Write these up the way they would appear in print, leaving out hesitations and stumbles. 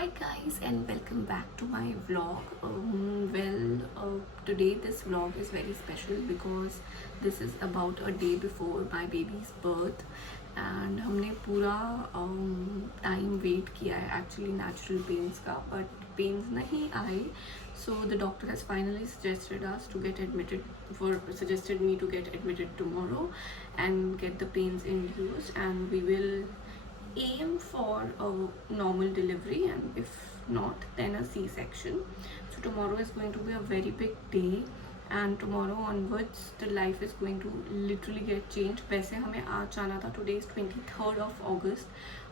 Hi guys and welcome back to my vlog. Today this vlog is very special because this is about a day before my baby's birth and हमने पूरा time wait किया है actually natural pens का, but pens नहीं आए. So the doctor has finally suggested me to get admitted tomorrow and get the pains induced, and we will aim for a normal delivery, and if not then a C-section. So tomorrow is going to be a very big day and tomorrow onwards the life is going to literally get changed. वैसे हमें आज जाना था, today is 23rd of August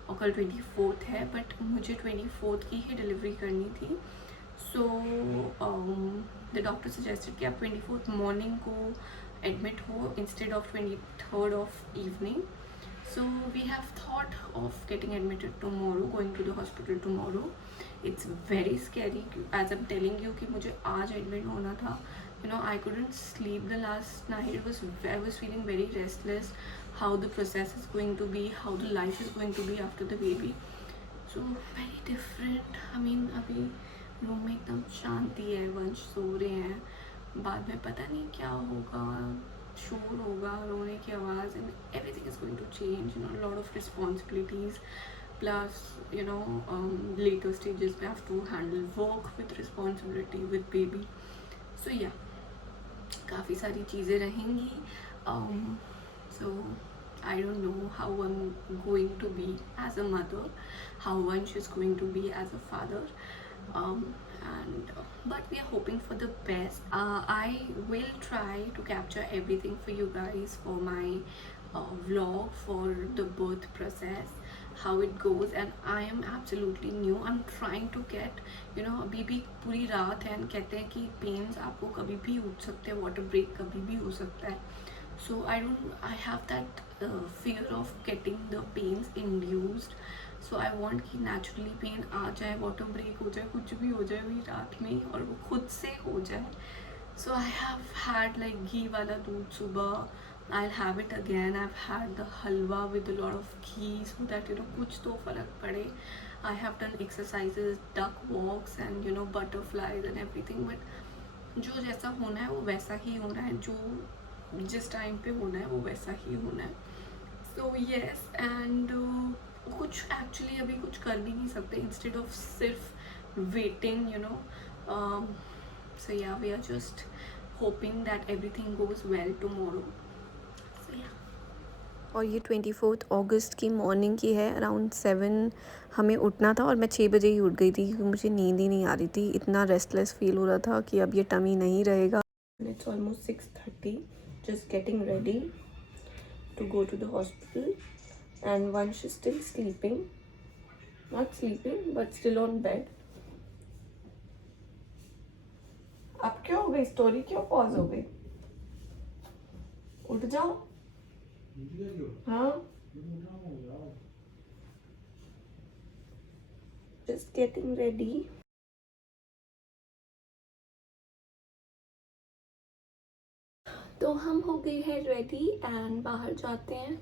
और कल 24th है, but मुझे 24th की ही डिलीवरी करनी थी. So the doctor suggested कि आप 24th मॉर्निंग को एडमिट हो instead of 23rd of evening. So we have thought of getting admitted tomorrow, going to the hospital tomorrow. It's very scary as I'm telling you कि मुझे आज admit होना था. You know, I couldn't sleep the last night. I was feeling very restless. How the process is going to be, how the life is going to be after the baby. So very different. I mean अभी room में एकदम शांति है, वंश सो रहे हैं, बाद में पता नहीं क्या होगा, शोर होगा, रोने की आवाज़, and everything is going to change. You know, a lot of responsibilities, plus you know later stages we have to handle work with responsibility with baby. So yeah, काफ़ी सारी चीज़ें रहेंगी. So I don't know how I'm going to be as a mother, how Vansh is going to be as a father. But we are hoping for the best. I will try to capture everything for you guys for my vlog for the birth process, how it goes, and I am absolutely new. I'm trying to get, you know, अभी भी पूरी रात है and कहते हैं कि pens आपको कभी भी उठ सकते हैं, वाटर ब्रेक कभी भी हो सकता है. So I have that fear of getting the pains induced. So I want कि naturally पेन आ जाए, वाटर ब्रेक हो जाए, कुछ भी हो जाए वही रात में और वो खुद से हो जाए. So I have had like घी वाला दूध सुबह. I'll have it again. I've had the halwa with a lot of ghee so that, you know, कुछ तो फर्क पड़े. I have done exercises, duck walks and, you know, butterflies and everything. But जो जैसा होना है वो वैसा ही होना है, जो जिस टाइम पे होना है वो वैसा ही होना है. So yes, and कुछ एक्चुअली अभी कुछ कर भी नहीं सकते इंस्टेड ऑफ सिर्फ waiting, you know. So yeah we are just hoping that everything goes well tomorrow. So yeah, और ये 24th अगस्त की मॉर्निंग की है. अराउंड 7 हमें उठना था और मैं 6 बजे ही उठ गई थी क्योंकि मुझे नींद ही नहीं आ रही थी. इतना रेस्टलेस फील हो रहा था कि अब ये टमी नहीं रहेगा. It's almost 6:30. Just getting ready to go to the hospital, and Vansh is still sleeping, not sleeping but still on bed. अब क्या हो गई, स्टोरी क्यों पॉज हो गई? उठ जाओ. हाँ, just getting ready. तो हम हो गए हैं रेडी एंड बाहर जाते हैं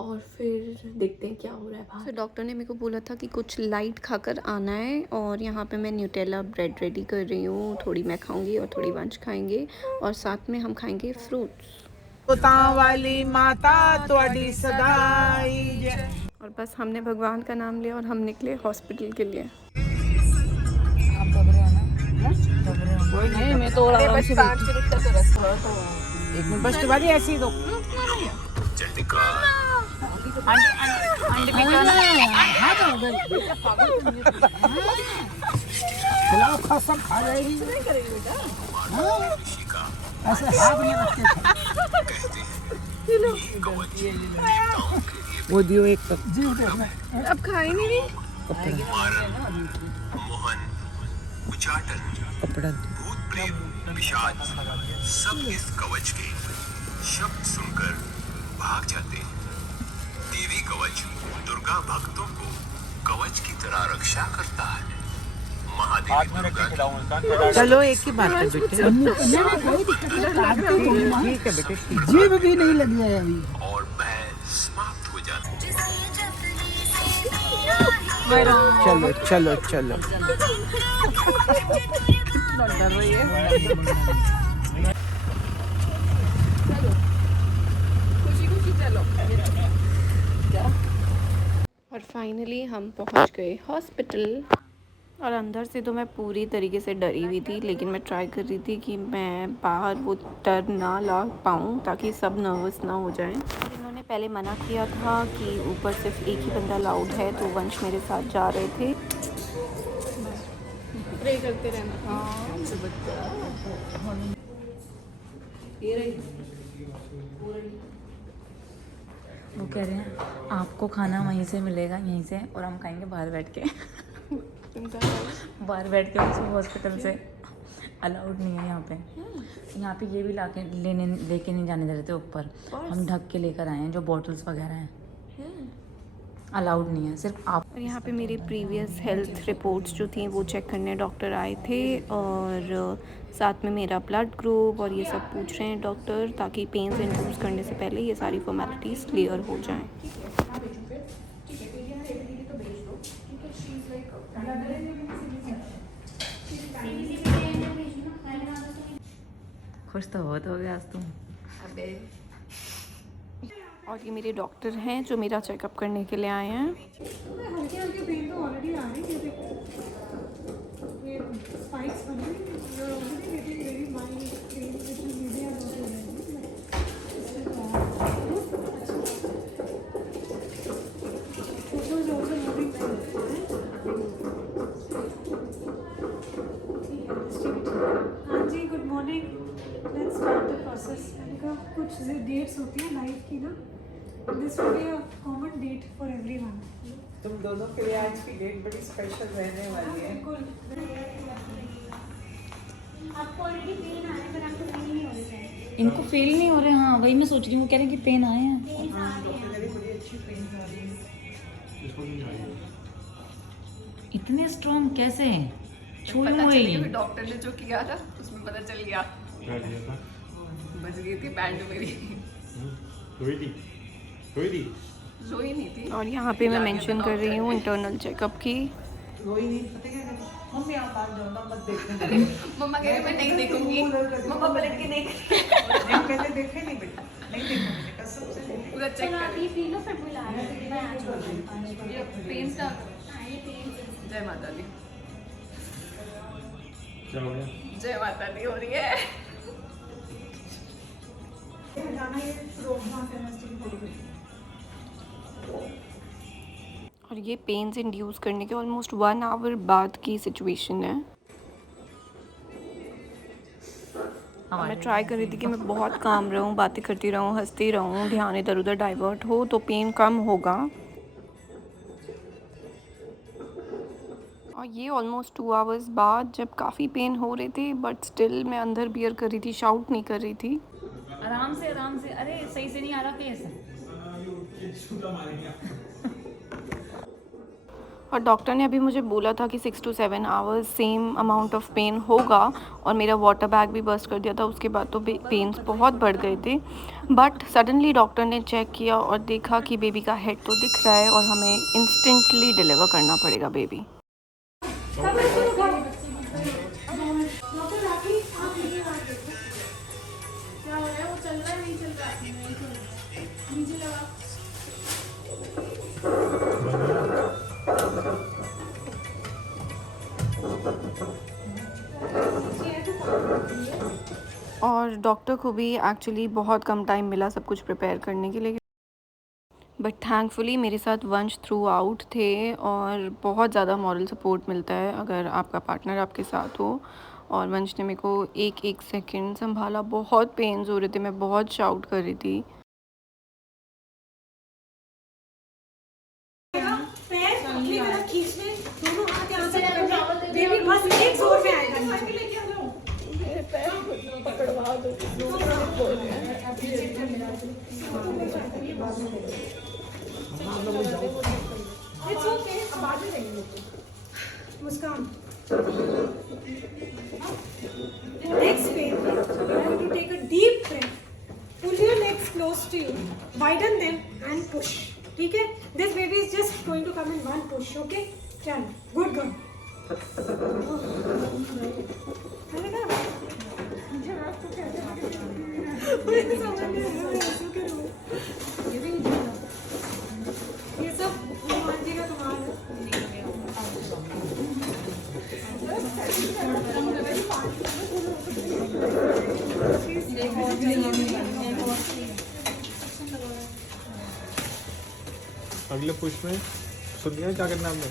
और फिर देखते हैं क्या हो रहा है बाहर. तो डॉक्टर ने मेरे को बोला था कि कुछ लाइट खाकर आना है, और यहाँ पे मैं न्यूटेला ब्रेड रेडी कर रही हूँ. थोड़ी मैं खाऊंगी और थोड़ी वंश खाएंगे, और साथ में हम खाएंगे फ्रूट्स. वाली माता तोड़ी सदाई. और बस हमने भगवान का नाम लिया और हम निकले हॉस्पिटल के लिए. नहीं, मैं तो 5 मिनट का रास्ता तो 1 मिनट बस के बाद ही ऐसे ही दो. सब खा जाएगी. ऐसे हाथ में रख के वो दियो एक कप. अब खाए नहीं. कपड़ा भूत प्रेत पिशाच सब इस कवच के शब्द सुनकर भाग जाते हैं. देवी कवच दुर्गा भक्तों को कवच की तरह रक्षा करता है. महादेवी दुर्गा चलो एक ही बात है बेटे. ठीक है बेटे, जीभ भी नहीं लगी है अभी. और भय समाप्त हो जाता है. चलो चलो चलो। डर रही है। खुशी खुशी चलो। और फाइनली हम पहुंच गए हॉस्पिटल। और अंदर से तो मैं पूरी तरीके से डरी हुई थी, लेकिन मैं ट्राई कर रही थी कि मैं बाहर वो डर ना ला पाऊँ ताकि सब नर्वस ना हो जाएं। इन्होंने पहले मना किया था कि ऊपर सिर्फ एक ही बंदा अलाउड है, तो वंश मेरे साथ जा रहे थे। प्रे करते रहना। हाँ वो कह रहे हैं आपको खाना वहीं से मिलेगा, यहीं से, और हम खाएंगे बाहर बैठ के। बाहर बैठ के उसको हॉस्पिटल से अलाउड नहीं है यहाँ पे। यहाँ पे ये भी लेके नहीं जाने दे रहे थे ऊपर। हम ढक के लेकर आए हैं, जो बॉटल्स वगैरह हैं अलाउड नहीं है, सिर्फ आप। और यहाँ पे मेरी प्रीवियस हेल्थ रिपोर्ट्स जो थी वो चेक करने डॉक्टर आए थे, और साथ में मेरा ब्लड ग्रुप और ये सब पूछ रहे हैं डॉक्टर, ताकि पेन्स इंड्यूस करने से पहले ये सारी फॉर्मेलिटीज़ क्लियर हो जाएं। खुश तो बहुत हो गया आज तुम। और ये मेरे डॉक्टर हैं जो मेरा चेकअप करने के लिए आए हैं। हल्के हल्के पेन तो ऑलरेडी आ रही है, ये स्पाइक्स बन रही है, you are already getting very mild pain which is maybe a lot हाँ जी, good morning. Let's start the process. मैंने कहा कुछ डेट्स होती हैं लाइफ की ना, this will be a common date for everyone. तुम दोनों के लिए आज की डेट बड़ी स्पेशल रहने वाली है। बिल्कुल। आपको ऑलरेडी पेन आ रहा है पर आपको फील नहीं हो रहा है। इनको फील नहीं हो रहे। हाँ वही मैं सोच रही हूँ, कह रहे हैं कि पेन आए हैं। पेन आ रहे हैं। बड़ी अच्छी पेन आ रही है। इतने स्ट्रॉन्ग कैसे? छुई हुई। डॉक्टर ने जो किया था उसमें पता चल गया। क्या किया था? बच गई थी बैंड मेरी। रोई नहीं थी। और यहाँ पे मैं मेंशन कर रही हूँ इंटरनल चेकअप की। रोई नहीं, पता क्या कर मम्मी आप बात जाओ ना, मत देखने। मम्मा कह रही मैं नहीं देखूंगी। मम्मा पलट के देख। पहले देखे नहीं बेटा, नहीं देखा मैंने कसम से। पूरा चेक चलो आप कर। ये पी लो फिर बुला रहे हैं। मैं आज बोलूँगी। ये पेन का। हाँ ये पेन। जय माता दी। क्या हो गया? जय माता दी हो रही है। जाना ये रोकना है। और ये पेन्स इंड्यूस करने के ऑलमोस्ट 1 आवर बाद की सिचुएशन है। मैं ट्राई कर रही थी कि मैं बहुत काम रहूँ, बातें करती रहूँ, हंसती रहूँ, ध्यान इधर उधर डाइवर्ट हो तो पेन कम होगा। और ये ऑलमोस्ट 2 आवर्स बाद, जब काफ़ी पेन हो रहे थे बट स्टिल मैं अंदर बियर कर रही थी, शाउट नहीं कर रही थी। आराम से आराम से। अरे सही से नहीं आ रहा फेस। और डॉक्टर ने अभी मुझे बोला था कि 6 to 7 hours same amount of pain होगा, और मेरा वाटर बैग भी बर्स्ट कर दिया था। उसके बाद तो पेन्स बहुत बढ़ गए थे, बट सडनली डॉक्टर ने चेक किया और देखा कि बेबी का हेड तो दिख रहा है और हमें इंस्टेंटली डिलीवर करना पड़ेगा बेबी। और डॉक्टर को भी एक्चुअली बहुत कम टाइम मिला सब कुछ प्रिपेयर करने के लिए, बट थैंकफुली मेरे साथ वंश थ्रू आउट थे। और बहुत ज़्यादा मॉरल सपोर्ट मिलता है अगर आपका पार्टनर आपके साथ हो। और वंश ने मेरे को एक एक सेकंड संभाला। बहुत पेन्स हो रहे थे, मैं बहुत शाउट कर रही थी। पैर अपनी तरफ खींचने, दोनों हाथ यहाँ से पकड़ने, बेबी बस एक जोर में आएगा नीचे। It's okay, अब बाद में देंगे। मुस्कान। Next pain, you have to take a deep breath. Pull your legs close to you, widen them and push. ठीक है? This baby is just going to come in one push, okay? चल, good girl. अरे ना, मुझे रात को कहते हैं मुझे समझ नहीं आ रहा है ऐसे करो। ये भी नहीं चलता। ये सब हनुमान जी का कमाल है। अगले पुश में सुनिए क्या करना है हमने।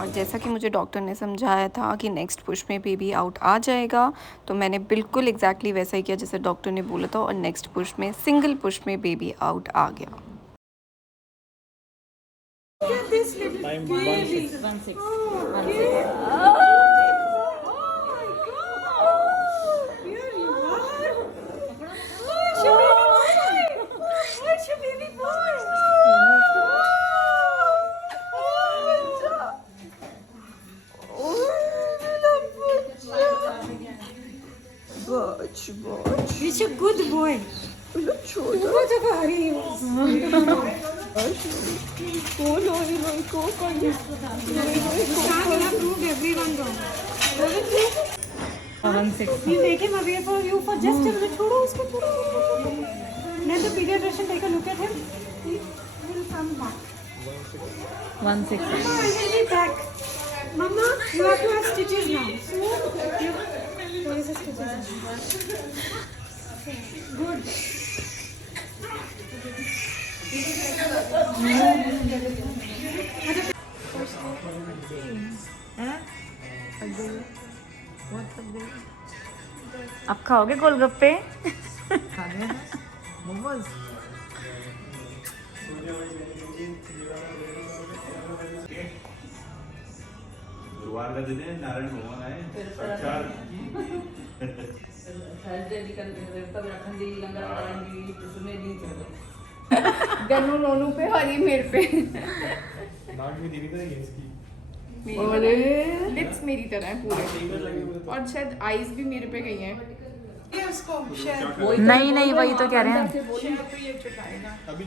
और जैसा कि मुझे डॉक्टर ने समझाया था कि नेक्स्ट पुश में बेबी आउट आ जाएगा, तो मैंने बिल्कुल एग्जैक्टली वैसा ही किया जैसे डॉक्टर ने बोला था, और नेक्स्ट पुश में सिंगल पुश में बेबी आउट आ गया। This little Time baby. 1-6. Here you are. Where's your baby boy? He's a good boy. बहुत जगह आ रही है everyone wrong. We make him away for you for just a minute. छोड़ो उसको, छोड़ो. Let the pediatrician take a look at him. He will come back. 1-6. Mama, I will be back. Mama, you have to have stitches now. Where is the stitches? Good. अब खाओगे गोलगप्पे? गुरुवार का दिन है, नारायण भगवान आए। गन्नू नोनू पे और ये मेरे पे। नाक में दीदी करेंगे इसकी। और लिप्स मेरी तरह है पूरे, और शायद आईज भी मेरे पे गई हैं। ये उसको शेयर नहीं नहीं, वही तो कह रहे हैं। अभी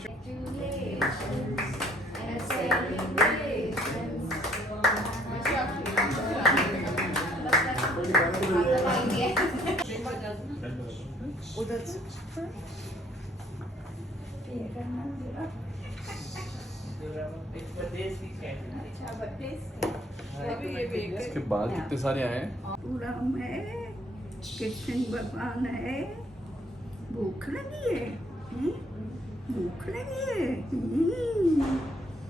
इसके बाल कितने सारे आए हैं। पूरा मैं कृष्ण भगवान है। भूख लगी है? भूख लगी है?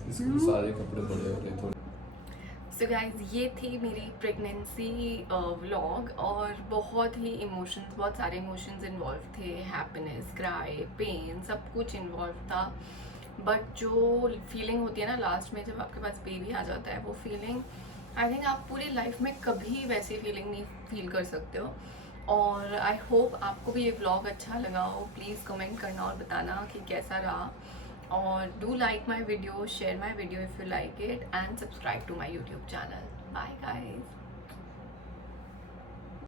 इसके सारे कपड़े बड़े हो रहे थोड़े। सो गाइज, ये थी मेरी प्रेगनेंसी व्लॉग, और बहुत ही इमोशंस, बहुत सारे इमोशंस इन्वॉल्व थे। हैप्पीनेस, क्राई, पेन, सब कुछ इन्वॉल्व था। बट जो फीलिंग होती है ना लास्ट में जब आपके पास बेबी आ जाता है, वो फीलिंग आई थिंक आप पूरी लाइफ में कभी वैसी फीलिंग नहीं फील कर सकते हो। और आई होप आपको भी ये व्लॉग अच्छा लगा हो। प्लीज़ कमेंट करना और बताना कि कैसा रहा। और do like my video, share my video if you like it, and subscribe to my YouTube channel. Bye guys.